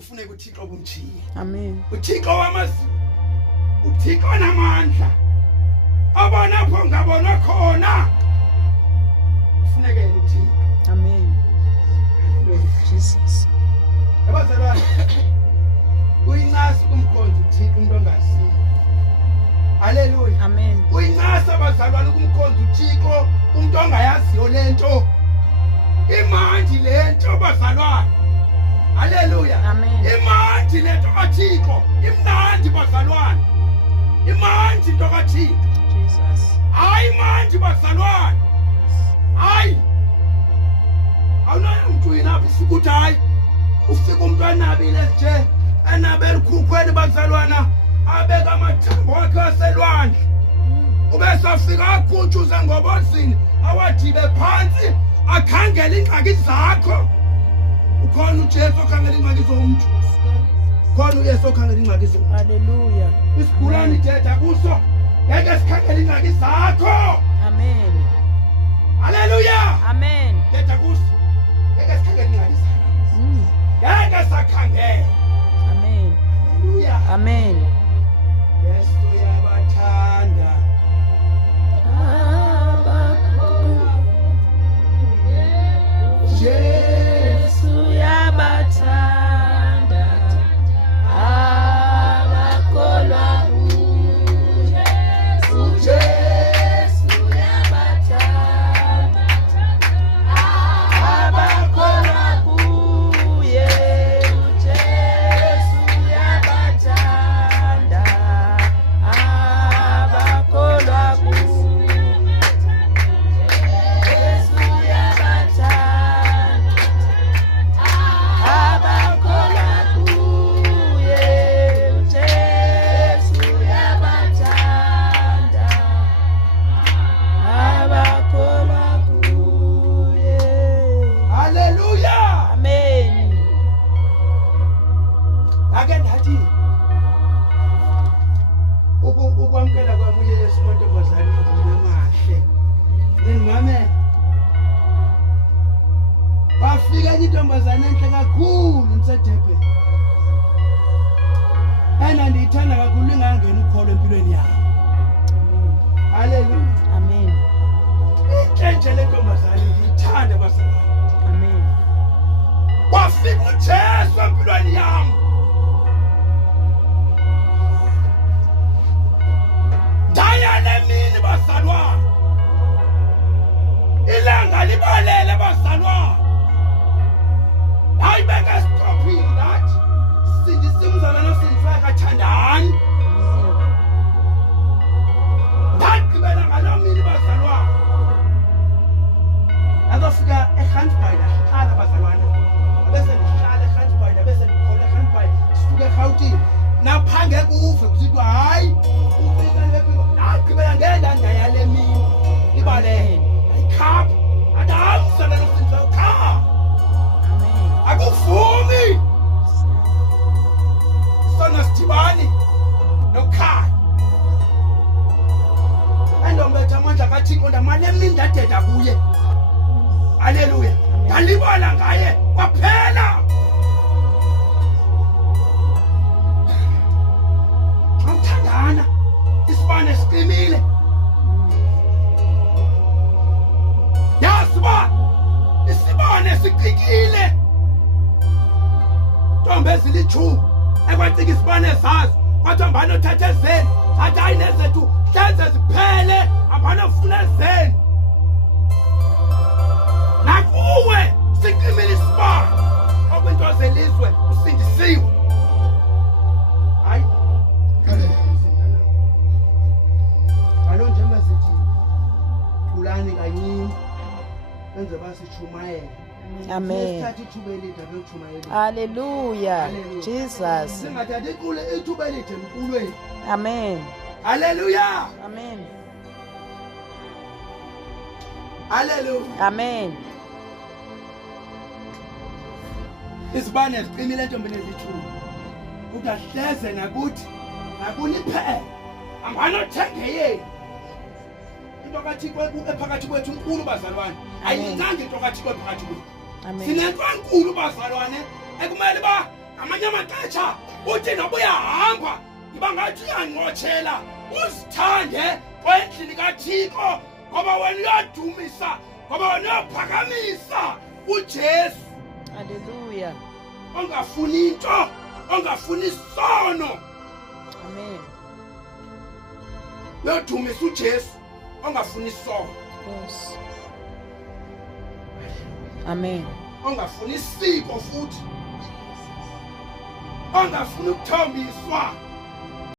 Kufuneka uThixo kumjiye. Amen. uThixo wamazulu, uThixo namandla, abona pho ngabona khona. Kufuneka yena uThixo. Amen. Jesus. Abazalwane, uyincasa kumkhonza uThixo umuntu ongaziyo. Haleluya. Amen. Uyincasa abazalwane ukumkhonza uThixo umuntu ongayaziyo lento. Imandi lento bazalwane. Haleluya. Amen. Imandi lento kaThixo, imnandi bazalwane. Imandi into kaThixo. Jesus. Hayi manje bazalwane. Hayi. Awunayo umuntu yinaphi ufika uthi hayi. Ufika umuntu anabile nje, anabela ukhukhweni bazalwana, abeka amathambo wakhe aselwandle. Ubese afika akhuntshuze ngobozini, awadhibe phansi, akhangela ingxaki zakho. Ukhona uJesu okhangela ingxaki zomuntu. Khona uYesu okhangela ingxaki zomuntu. Hallelujah. Isigulane ithetha kuso, ngeke sikhangela ingxaki zakho. Amen. Haleluya. Amen. Thetha kuso, ngeke sikhangela ingxaki zakho. Ngeke sakhangela. Amen. Haleluya. Amen. Yesu uyabathanda. Yesu yabathanda abakholwa kuye. Yesu yabathanda abakholwa kuye. Yesu yabathanda abakholwa kuye. Yesu yabathanda abakholwa kuye. Yesu yabathanda abakholwa kuye. Haleluya. Amen. Ake ndathi ukwamkela kwami uYesu umantombazane ngivule mahle. Ningimame. Bafika intombazane enhle kakhulu nisedebe. Ndiyithanda kakhulu ingangena ukholo empilweni yayo. Haleluya. Amen. Inhle le ntombazane ngiyithanda bazalwane. Amen. Wafika uJesu empilweni yami. Dayane mini bazalwane. Ilanga libalele bazalwane. Hayi beke stopping that. Sindisi umzalwane osindifaka kathandani. Ndagqibela ngaloo mini bazalwane. Azofika eHandbay ndahlala bazalwane. Abese ndihlala eHandbay, abese ndikhola eHandbay, sisuke eGauteng. Naphange kuve kusithiwa hayi ufika lephi. Ndagqibela ngenda ndayale mini. Ibalele. Ayikhapha. Adamu umzalwane osindifaka khapha. Amen. Akuvumi. Sona sidibani nokhaya. Endombetha amandla kaThixo ndamane emini ndadeda kuye. Haleluya. Ndalibala ngaye kwaphela. Ngokuthandana isibane siqinile. Yasiba isibane siqikile. Ntombi ezilithumi ekwancika isibane zazo kwathi hambani othatha ezeni zathi hayi nezethu hlenze ziphele hambani ofuna ezeni. Nakuwe siqimile isibane okwinto zelizwe usindisiwe. Hayi kalo njengoba sithi thulani kanyini benze basitshumayele. Amen. Sithatha ithuba elide lokutshumayela. Hallelujah. Hallelujah. Jesus. Singathathi ithuba elide empilweni. Amen. Haleluya. Amen. Haleluya. Amen. Isibane siqinile ntombini ezithulu. Ukahleze nakuthi nakuniphele. Anganothenga yena. Into kaThixo ephakathi kwethu inkulu bazalwane. Ayincanga into kaThixo ephakathi kwethu. Amen. Sinento enkulu bazalwane ekumele amanye amaxesha uthi noba uyahamba iba ngathi uyanqotshela uzithande kwendlini kaThixo ngoba wena uyadumisa ngoba wena uyaphakamisa uJesu Hallelujah. ongafuni into ongafuni isono Amen. uyadumisa uJesu ongafuni isono Yes. Amen. ongafuni isiko futhi ongafuni ukuthombiswa